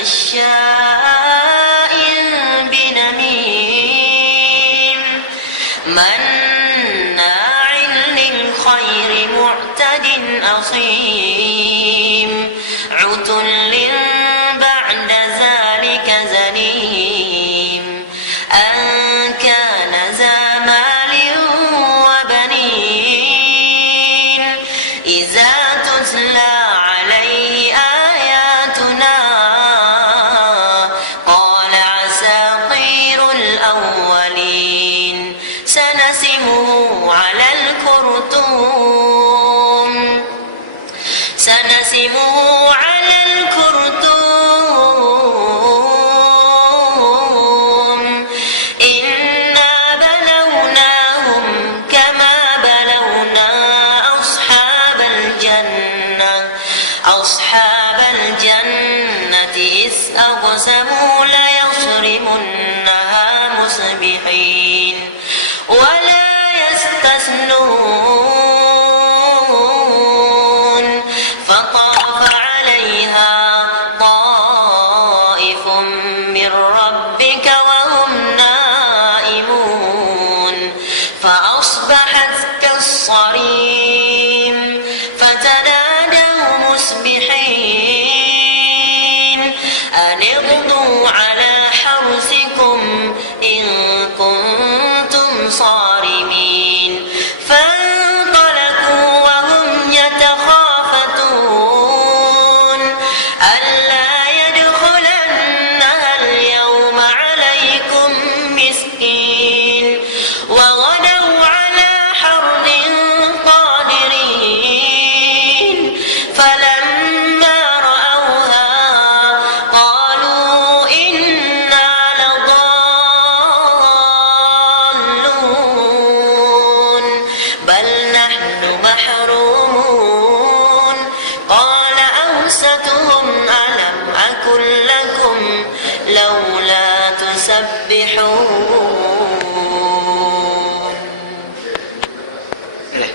مشاء بنميم مناع للخير معتد أثيم عتل بعد ذلك زنيم أن كان ذا مال وبنين إذا تتلى عليه آياتنا قال أساطير الأولين سنسمه على الخرطوم إنا بلوناهم كما بلونا أصحاب الجنة إذ أقسموا ليصرمنها مصبحين ولا يستثنون فطاف عليها طائف من ربك وهم نائمون فأصبحت كالصريم فتنادوا مصبحين أن اغدوا على حرثكم إن كنتم صارمين فانطلقوا وهم يتخافتون ألا يدخلنها اليوم عليكم مسكين وغدوا على حرد قادرين فلما رأوها قالوا إنا لضالون بل نحن محرومون قال أوسطهم ألم أقل لكم لولا تسبحون